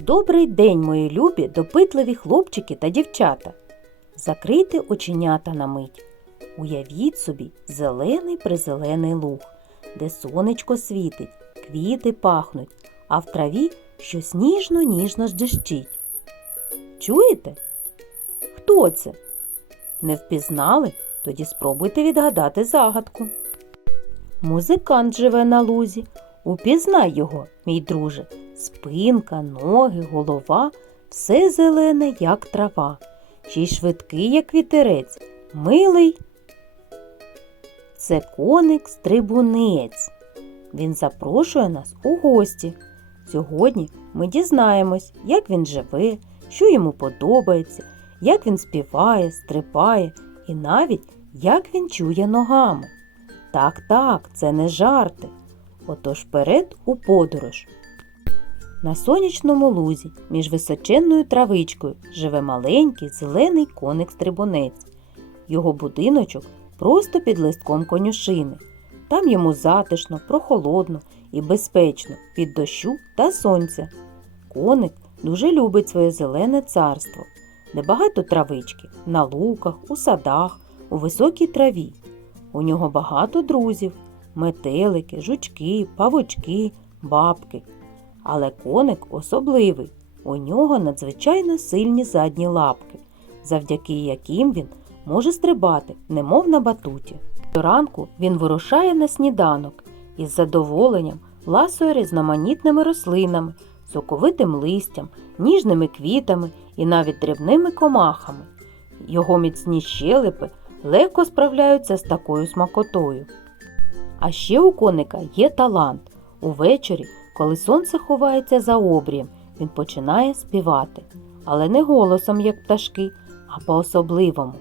Добрий день, мої любі, допитливі хлопчики та дівчата. Закрийте оченята на мить. Уявіть собі зелений призелений луг, де сонечко світить, квіти пахнуть, а в траві щось ніжно-ніжно ждещить. Чуєте? Хто це? Не впізнали? Тоді спробуйте відгадати загадку. Музикант живе на лузі. Упізнай його, мій друже. Спинка, ноги, голова все зелене, як трава, ще й швидкий, як вітерець, милий. Це коник стрибунець. Він запрошує нас у гості. Сьогодні ми дізнаємось, як він живе, що йому подобається, як він співає, стрибає і навіть як він чує ногами. Так, так, це не жарти. Отож вперед у подорож. На сонячному лузі між височенною травичкою живе маленький зелений коник-стрибунець. Його будиночок просто під листком конюшини. Там йому затишно, прохолодно і безпечно від дощу та сонця. Коник дуже любить своє зелене царство, де багато травички, на луках, у садах, у високій траві. У нього багато друзів метелики, жучки, павучки, бабки. Але коник особливий. У нього надзвичайно сильні задні лапки, завдяки яким він може стрибати, немов на батуті. До ранку він вирушає на сніданок і з задоволенням ласує різноманітними рослинами, соковитим листям, ніжними квітами і навіть дрібними комахами. Його міцні щелепи легко справляються з такою смакотою. А ще у коника є талант. Увечері, коли сонце ховається за обрієм, він починає співати, але не голосом, як пташки, а по-особливому.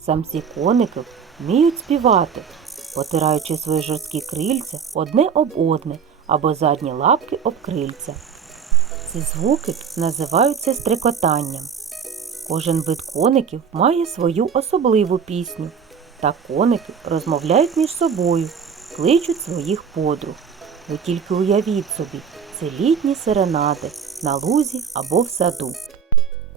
Самці коників вміють співати, потираючи свої жорсткі крильця одне об одне або задні лапки об крильця. Ці звуки називаються стрекотанням. Кожен вид коників має свою особливу пісню, та коники розмовляють між собою кличуть своїх подруг. Ви тільки уявіть собі, це літні серенади на лузі або в саду.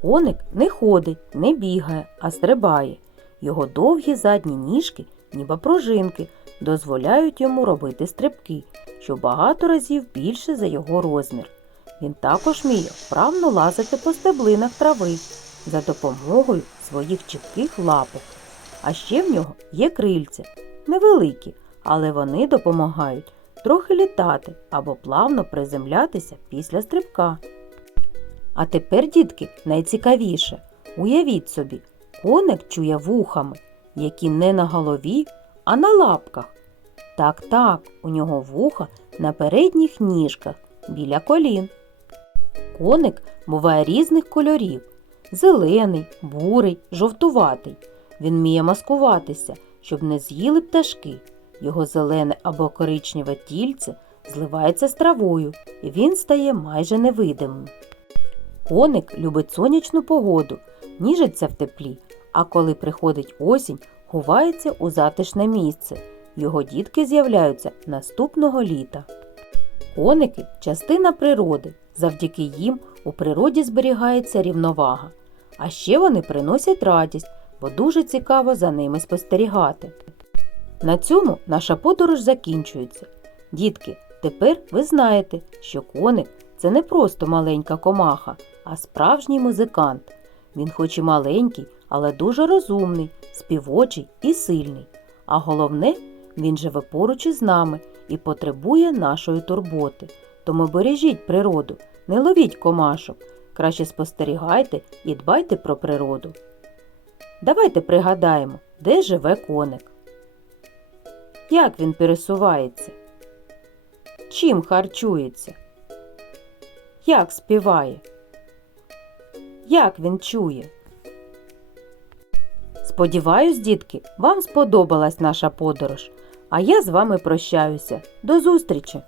Коник не ходить, не бігає, а стрибає. Його довгі задні ніжки, ніби пружинки, дозволяють йому робити стрибки, що багато разів більше за його розмір. Він також вміє вправно лазити по стеблинах трави за допомогою своїх чіпких лапок. А ще в нього є крильця, невеликі, але вони допомагають трохи літати або плавно приземлятися після стрибка. А тепер, дітки, найцікавіше. Уявіть собі, коник чує вухами, які не на голові, а на лапках. Так, так, у нього вуха на передніх ніжках біля колін. Коник буває різних кольорів зелений, бурий, жовтуватий. Він вміє маскуватися, щоб не з'їли пташки. Його зелене або коричневе тільце зливається з травою, і він стає майже невидимим. Коник любить сонячну погоду, ніжиться в теплі, а коли приходить осінь, ховається у затишне місце. Його дітки з'являються наступного літа. Коники частина природи. Завдяки їм у природі зберігається рівновага. А ще вони приносять радість, бо дуже цікаво за ними спостерігати. На цьому наша подорож закінчується. Дітки, тепер ви знаєте, що коник це не просто маленька комаха, а справжній музикант. Він хоч і маленький, але дуже розумний, співочий і сильний. А головне, він живе поруч із нами і потребує нашої турботи. Тому бережіть природу, не ловіть комашок, краще спостерігайте і дбайте про природу. Давайте пригадаємо, де живе коник. Як він пересувається? Чим харчується? Як співає? Як він чує? Сподіваюсь, дітки, вам сподобалась наша подорож, а я з вами прощаюся. До зустрічі!